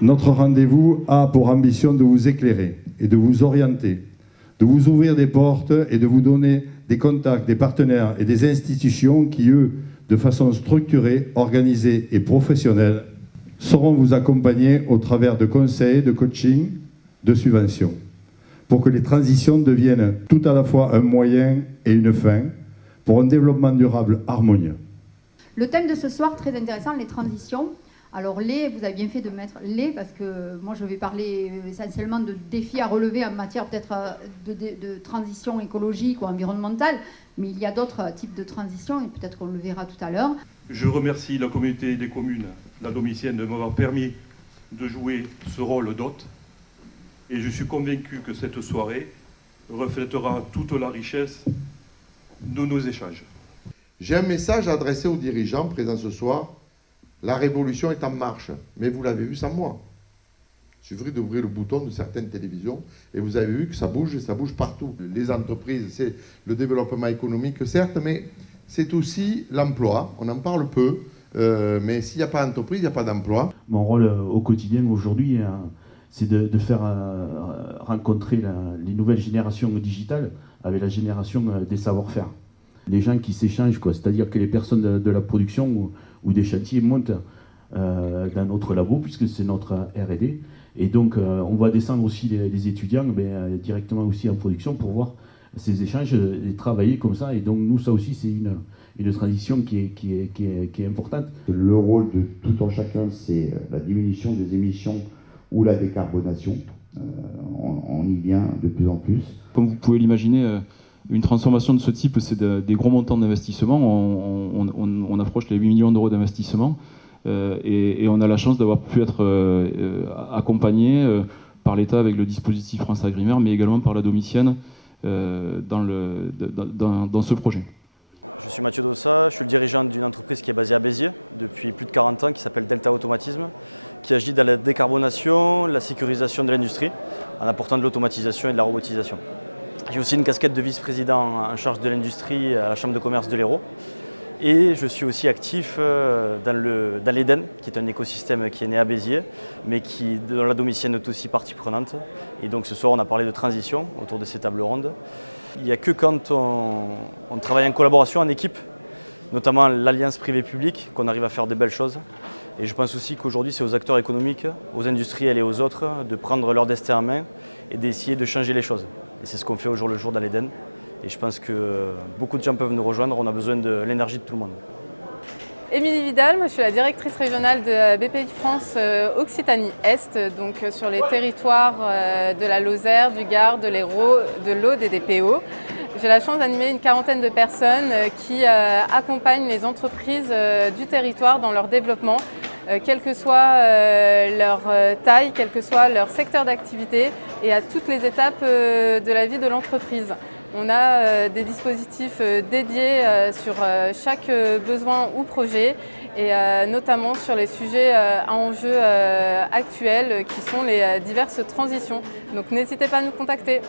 Notre rendez-vous a pour ambition de vous éclairer et de vous orienter, de vous ouvrir des portes et de vous donner des contacts, des partenaires et des institutions qui, eux, de façon structurée, organisée et professionnelle, sauront vous accompagner au travers de conseils, de coaching, de subventions, pour que les transitions deviennent tout à la fois un moyen et une fin pour un développement durable harmonieux. Le thème de ce soir, très intéressant, les transitions. Alors vous avez bien fait de mettre parce que moi je vais parler essentiellement de défis à relever en matière peut-être de transition écologique ou environnementale, mais il y a d'autres types de transitions et peut-être qu'on le verra tout à l'heure. Je remercie la communauté des communes, la domicienne, de m'avoir permis de jouer ce rôle d'hôte et je suis convaincu que cette soirée reflètera toute la richesse de nos échanges. J'ai un message à adresser aux dirigeants présents ce soir. La révolution est en marche, mais vous l'avez vu sans moi. Il suffirait d'ouvrir le bouton de certaines télévisions et vous avez vu que ça bouge partout. Les entreprises, c'est le développement économique, certes, mais c'est aussi l'emploi. On en parle peu, mais s'il n'y a pas d'entreprise, il n'y a pas d'emploi. Mon rôle au quotidien aujourd'hui, c'est de faire rencontrer les nouvelles générations digitales avec la génération des savoir-faire. Les gens qui s'échangent, c'est-à-dire que les personnes de la production ou des chantiers montent dans notre labo, puisque c'est notre R&D. Et donc, on va descendre aussi les étudiants directement aussi en production pour voir ces échanges et travailler comme ça. Et donc, nous, ça aussi, c'est une transition qui est importante. Le rôle de tout un chacun, c'est la diminution des émissions ou la décarbonation. On y vient de plus en plus. Comme vous pouvez l'imaginer, une transformation de ce type, c'est des gros montants d'investissement. On approche les 8 millions d'euros d'investissement et on a la chance d'avoir pu être accompagné par l'État avec le dispositif France Agrimer, mais également par la domicienne dans ce projet. Je suis Mathieu Dossa, je suis le dirigeant d'une entreprise qui est basée à Béziers depuis plus de 40 ans, qui s'appelle Delta Automatisme, qui agit dans la décarbonation, la sécurisation de l'industrie, en apportant de l'automatisation et de la robotisation. J'ai aussi une casquette de vice-président en charge de l'industrie à la Chambre de commerce de l'Hérault. Et je suis aussi actif dans l'Eden, qui est un écosystème qui est né à Béziers, mais dont la domicienne est aussi partie prenante. Et donc ce soir, on a parlé de transition autour de ces tables rondes. Il n'y a que quand on travaille en collaboration, en équipe, notamment l'alliance privée-publique, qu'on arrive à faire de belles choses. Et je pense aussi qu'aujourd'hui, c'est aux acteurs économiques, aux industriels et aux autres de prendre leur destin en main et d'essayer de changer les choses. Et c'est ce qu'on fait au jour le jour dans l'Eden. Et je pense que beaucoup de gens peuvent nous rejoindre, on a besoin de l'énergie de tout le monde. Émilie Vidal, moi je suis la directrice régionale de BPI France Occitanie-Est, donc sur les territoires de la Lozère, du Gard, de l'Hérault, de l'Aude et des PO. J'ai la chance d'animer une quarantaine de personnes qui accompagnent les entreprises du territoire dans leur développement, quelle que soit leur taille, quel que soit leur secteur d'activité et à toutes les étapes de la vie de l'entreprise. On a des dispositifs dédiés sur chaque besoin ou projet et notamment sur les sujets à enjeux actuels qui sont les diverses transitions. Donc n'hésitez pas à nous contacter.